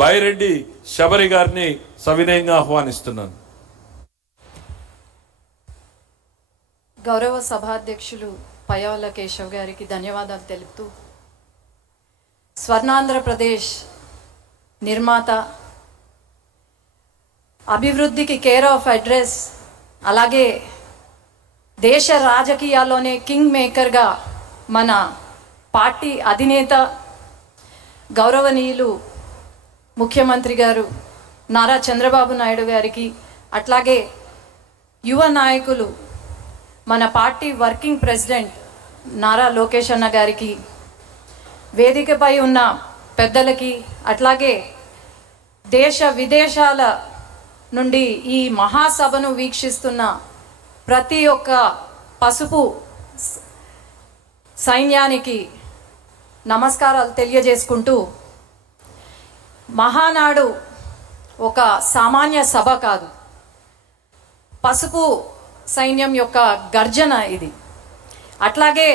బైరెడ్డి శబరి గారిని సవినయంగా ఆహ్వానిస్తున్నాను. గౌరవ సభాధ్యక్షులు పయ్యావుల కేశవ్ గారికి ధన్యవాదాలు తెలుపుతూ, స్వర్ణాంధ్రప్రదేశ్ నిర్మాత, అభివృద్ధికి కేర్ ఆఫ్ అడ్రస్, అలాగే దేశ రాజకీయాల్లోనే కింగ్ మేకర్గా మన పార్టీ అధినేత గౌరవనీయులు ముఖ్యమంత్రి గారు నారా చంద్రబాబు నాయుడు గారికి, అట్లాగే యువ నాయకులు మన party working president Nara Lokesh అన్న గారికి, వేదికపై ఉన్న పెద్దలకి, అట్లాగే దేశ విదేశాల నుండి ఈ మహాసభను వీక్షిస్తున్న ప్రతి ఒక్క పసుపు సైన్యానికి నమస్కారాలు తెలియజేసుకుంటూ, మహానాడు ఒక సామాన్య సభ కాదు, పసుపు సైన్యం యొక్క గర్జన ఇది. అట్లాగే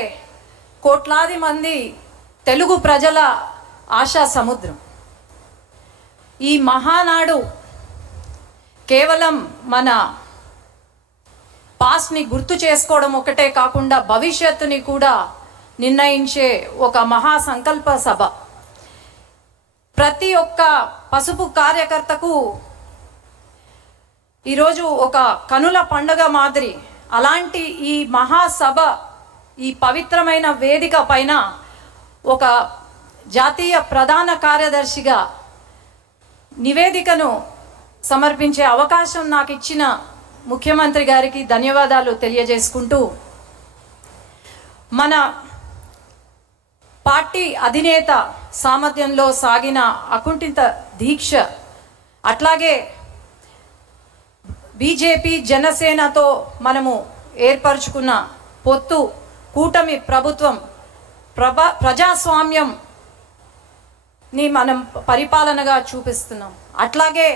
కోట్లాది మంది తెలుగు ప్రజల ఆశా సముద్రం. ఈ మహానాడు కేవలం మన పాస్ట్ని గుర్తు చేసుకోవడం ఒకటే కాకుండా భవిష్యత్తుని కూడా నిర్ణయించే ఒక మహా సంకల్ప సభ. ప్రతి ఒక్క పసుపు కార్యకర్తకు ఈరోజు ఒక కనుల పండుగ మాదిరి. అలాంటి ఈ మహాసభ, ఈ పవిత్రమైన వేదిక పైన ఒక జాతీయ ప్రధాన కార్యదర్శిగా నివేదికను సమర్పించే అవకాశం నాకు ఇచ్చిన ముఖ్యమంత్రి గారికి ధన్యవాదాలు తెలియజేసుకుంటూ, మన పార్టీ అధినేత సామర్థ్యంలో సాగిన అకుంఠిత దీక్ష, అట్లాగే బీజేపీ జనసేనతో మనము ఏర్పరచుకున్న పొత్తు, కూటమి ప్రభుత్వం, ప్రజాస్వామ్యంని మనం పరిపాలనగా చూపిస్తున్నాం. అట్లాగే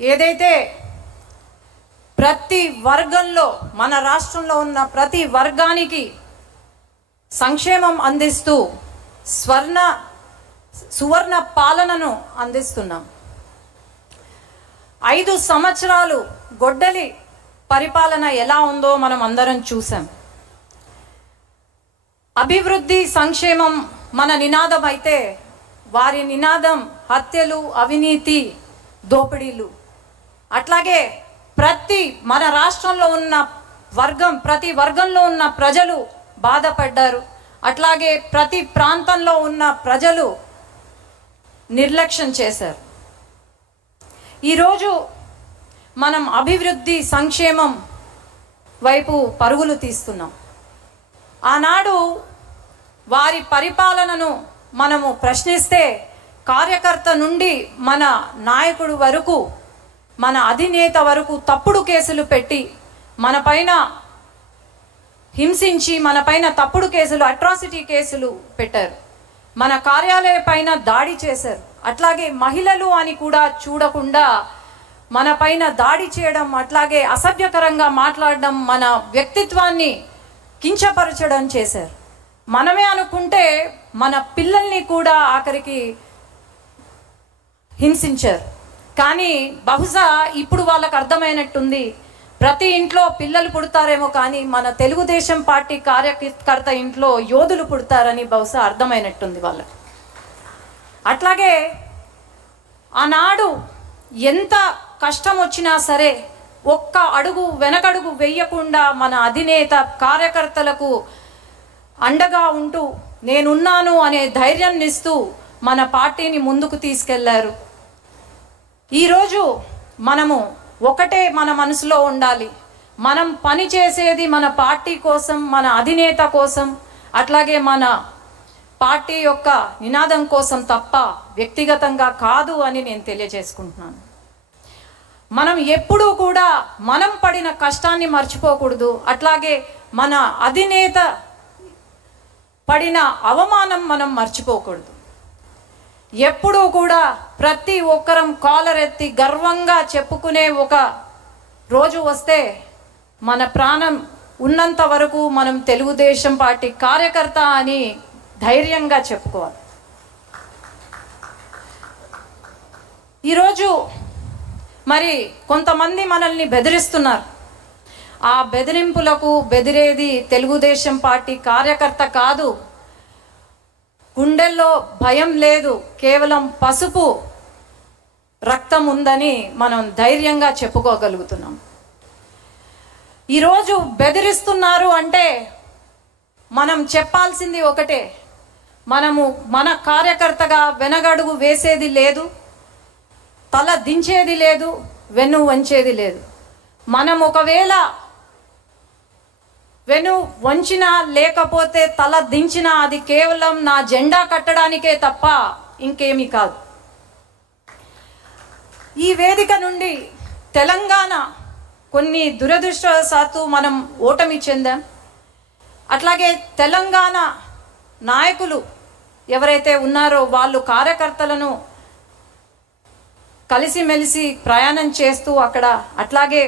ఏదైతే ప్రతి వర్గంలో, మన రాష్ట్రంలో ఉన్న ప్రతి వర్గానికి సంక్షేమం అందిస్తూ సువర్ణ పాలనను అందిస్తున్నాం. 5 సంవత్సరాలు గొడ్డలి పరిపాలన ఎలా ఉందో మనం అందరం చూసాం. అభివృద్ధి, సంక్షేమం మన నినాదం అయితే, వారి నినాదం హత్యలు, అవినీతి, దోపిడీలు. అట్లాగే మన రాష్ట్రంలో ఉన్న ప్రతి వర్గంలో ఉన్న ప్రజలు బాధపడ్డారు. అట్లాగే ప్రతి ప్రాంతంలో ఉన్న ప్రజలు నిర్లక్ష్యం చేశారు. ఈరోజు మనం అభివృద్ధి, సంక్షేమం వైపు పరుగులు తీస్తున్నాం. ఆనాడు వారి పరిపాలనను మనము ప్రశ్నిస్తే, కార్యకర్త నుండి మన నాయకుడు వరకు, మన అధినేత వరకు తప్పుడు కేసులు పెట్టి, మన పైన హింసించి, మన పైన తప్పుడు కేసులు, అట్రాసిటీ కేసులు పెట్టారు. మన కార్యాలయ పైన దాడి చేశారు. అట్లాగే మహిళలు అని కూడా చూడకుండా మన పైన దాడి చేయడం, అట్లాగే అసభ్యకరంగా మాట్లాడడం, మన వ్యక్తిత్వాన్ని కించపరచడం చేశారు. మనమే అనుకుంటే మన పిల్లల్ని కూడా ఆఖరికి హింసించారు. కానీ బహుశా ఇప్పుడు వాళ్ళకు అర్థమైనట్టుంది, ప్రతి ఇంట్లో పిల్లలు పుడతారేమో కానీ మన తెలుగుదేశం పార్టీ కార్యకర్త ఇంట్లో యోధులు పుడతారని బహుశా అర్థమైనట్టుంది వాళ్ళకి. అట్లాగే ఆనాడు ఎంత కష్టం వచ్చినా సరే ఒక్క అడుగు వెనకడుగు వెయ్యకుండా మన అధినేత కార్యకర్తలకు అండగా ఉంటూ, నేనున్నాను అనే ధైర్యాన్ని ఇస్తూ మన పార్టీని ముందుకు తీసుకెళ్లారు. ఈరోజు మనము ఒకటే మన మనసులో ఉండాలి, మనం పని చేసేది మన పార్టీ కోసం, మన అధినేత కోసం, అట్లాగే మన పార్టీ యొక్క నినాదం కోసం తప్ప వ్యక్తిగతంగా కాదు అని నేను తెలియజేసుకుంటున్నాను. మనం ఎప్పుడూ కూడా మనం పడిన కష్టాన్ని మర్చిపోకూడదు. అట్లాగే మన అధినేత పడిన అవమానం మనం మర్చిపోకూడదు. ఎప్పుడూ కూడా ప్రతి ఒక్కరం కాలరెత్తి గర్వంగా చెప్పుకునే ఒక రోజు వస్తే, మన ప్రాణం ఉన్నంత వరకు మనం తెలుగుదేశం పార్టీ కార్యకర్త అని ధైర్యంగా చెప్పుకోవాలి. ఈరోజు మరి కొంతమంది మనల్ని బెదిరిస్తున్నారు. ఆ బెదిరింపులకు బెదిరేది తెలుగుదేశం పార్టీ కార్యకర్త కాదు. గుండెల్లో భయం లేదు, కేవలం పసుపు రక్తం ఉందని మనం ధైర్యంగా చెప్పుకోగలుగుతున్నాం. ఈరోజు బెదిరిస్తున్నారు అంటే మనం చెప్పాల్సింది ఒకటే, మనము మన కార్యకర్తగా వెనగడుగు వేసేది లేదు, తల దించేది లేదు, వెన్ను వంచేది లేదు. మనం ఒకవేళ వెను వంచినా లేకపోతే తల దించినా అది కేవలం నా జెండా కట్టడానికే తప్ప ఇంకేమీ కాదు. ఈ వేదిక నుండి తెలంగాణ కొన్ని దురదృష్టవశాత్తు మనం ఓటమి చెందాం. అట్లాగే తెలంగాణ నాయకులు ఎవరైతే ఉన్నారో వాళ్ళు కార్యకర్తలను కలిసిమెలిసి ప్రయాణం చేస్తూ అక్కడ అట్లాగే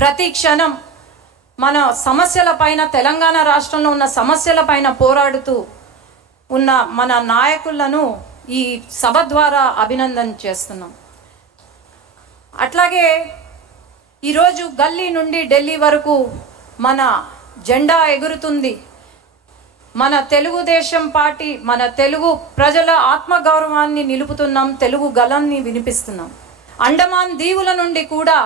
ప్రతి క్షణం మన సమస్యల పైన, తెలంగాణ రాష్ట్రంలో ఉన్న సమస్యల పైన పోరాడుతూ ఉన్న మన నాయకులను ఈ సభ ద్వారా అభినందన చేస్తున్నాం. అట్లాగే ఈరోజు గల్లీ నుండి ఢిల్లీ వరకు మన జెండా ఎగురుతుంది. మన తెలుగుదేశం పార్టీ, మన తెలుగు ప్రజల ఆత్మగౌరవాన్ని నిలుపుతున్నాం, తెలుగు గళాన్ని వినిపిస్తున్నాం. అండమాన్ దీవుల నుండి కూడా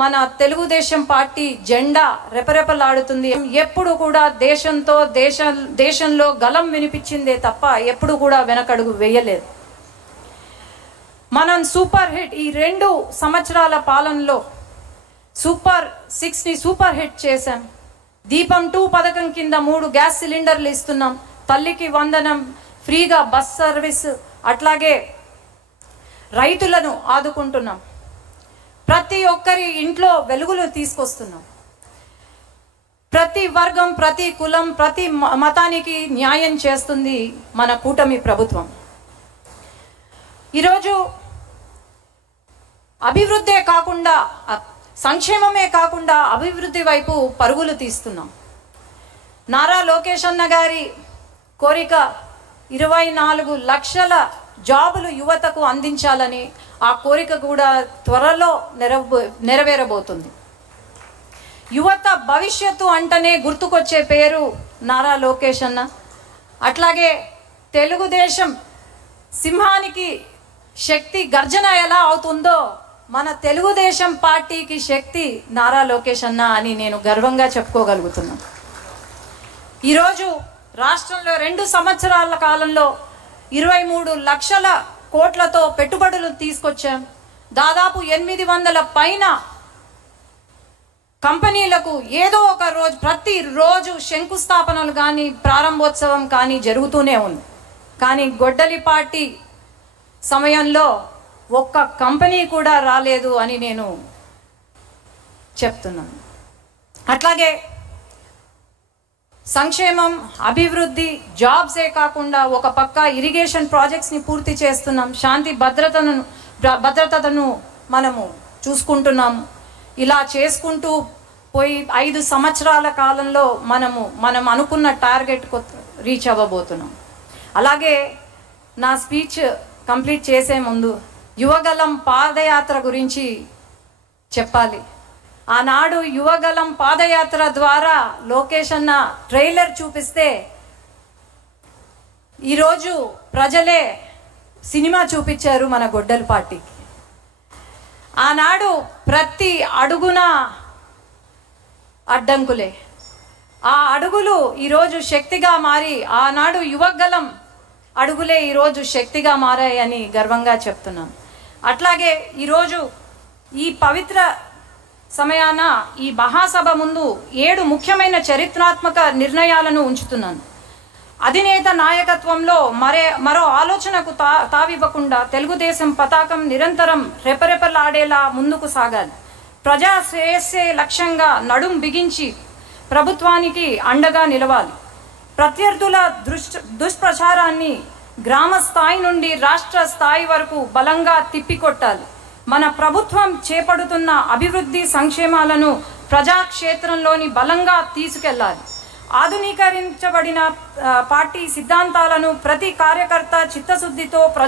మన తెలుగుదేశం పార్టీ జెండా రెపరెపలాడుతుంది. ఎప్పుడు కూడా దేశంలో గళం వినిపించిందే తప్ప ఎప్పుడు కూడా వెనకడుగు వేయలేదు. మనం సూపర్ హిట్, ఈ 2 సంవత్సరాల పాలనలో సూపర్ 6ని సూపర్ హిట్ చేశాం. దీపం 2 పథకం కింద 3 గ్యాస్ సిలిండర్లు ఇస్తున్నాం. తల్లికి వందనం, ఫ్రీగా బస్ సర్వీస్, అట్లాగే రైతులను ఆదుకుంటున్నాం. ప్రతి ఒక్కరి ఇంట్లో వెలుగులు తీసుకొస్తున్నాం. ప్రతి వర్గం, ప్రతి కులం, ప్రతి మతానికి న్యాయం చేస్తుంది మన కూటమి ప్రభుత్వం. ఈరోజు అభివృద్ధే కాకుండా, సంక్షేమమే కాకుండా అభివృద్ధి వైపు పరుగులు తీస్తున్నాం. నారా లోకేష్ అన్న గారి కోరిక 24 లక్షల జాబులు యువతకు అందించాలని, ఆ కోరిక కూడా త్వరలో నెరవేరబోతుంది. యువత భవిష్యత్తు అంటనే గుర్తుకొచ్చే పేరు నారా లోకేష్ అన్న. అట్లాగే తెలుగుదేశం సింహానికి శక్తి గర్జన ఎలా అవుతుందో మన తెలుగుదేశం పార్టీకి శక్తి నారా లోకేష్ అన్న అని నేను గర్వంగా చెప్పుకోగలుగుతున్నాను. ఈరోజు రాష్ట్రంలో 2 సంవత్సరాల కాలంలో 23 లక్షల కోట్లతో పెట్టుబడులు తీసుకొచ్చాం. దాదాపు 800 పైన కంపెనీలకు ఏదో ఒక రోజు, ప్రతిరోజు శంకుస్థాపనలు కానీ ప్రారంభోత్సవం కానీ జరుగుతూనే ఉంది. కానీ గొడ్డలి పార్టీ సమయంలో ఒక్క కంపెనీ కూడా రాలేదు అని నేను చెప్తున్నాను. అట్లాగే సంక్షేమం, అభివృద్ధి, జాబ్సే కాకుండా ఒక పక్క ఇరిగేషన్ ప్రాజెక్ట్స్ని పూర్తి చేస్తున్నాం. శాంతి భద్రతను మనము చూసుకుంటున్నాము. ఇలా చేసుకుంటూ పోయి 5 సంవత్సరాల కాలంలో మనం అనుకున్న టార్గెట్ రీచ్ అవ్వబోతున్నాం. అలాగే నా స్పీచ్ కంప్లీట్ చేసే ముందు యువగలం పాదయాత్ర గురించి చెప్పాలి. ఆనాడు యువగలం పాదయాత్ర ద్వారా లోకేష్ అన్న ట్రైలర్ చూపిస్తే ఈరోజు ప్రజలే సినిమా చూపించారు మన గొడ్డలి పార్టీకి. ఆనాడు ప్రతి అడుగున అడ్డంకులే, ఆ అడుగులు ఈరోజు శక్తిగా మారి, ఆనాడు యువగలం అడుగులే ఈరోజు శక్తిగా మారాయని గర్వంగా చెప్తున్నాను. అట్లాగే ఈరోజు ఈ పవిత్ర సమయాన ఈ మహాసభ ముందు 7 ముఖ్యమైన చరిత్రాత్మక నిర్ణయాలను ఉంచుతున్నాను. అధినేత నాయకత్వంలో మరో ఆలోచనకు తావివ్వకుండా తెలుగుదేశం పతాకం నిరంతరం రెపరెపలాడేలా ముందుకు సాగాలి. ప్రజా శ్రేయస్సే లక్ష్యంగా నడుం బిగించి ప్రభుత్వానికి అండగా నిలవాలి. ప్రత్యర్థుల దుష్ప్రచారాన్ని గ్రామ స్థాయి నుండి రాష్ట్ర స్థాయి వరకు బలంగా తిప్పికొట్టాలి. మన ప్రభుత్వం చేపడుతున్న అభివృద్ధి సంక్షేమాలను ప్రజాక్షేత్రంలోని బలంగా తీసుకెళ్లాలి. ఆధునీకరించబడిన పార్టీ సిద్ధాంతాలను ప్రతి కార్యకర్త చిత్తశుద్ధితో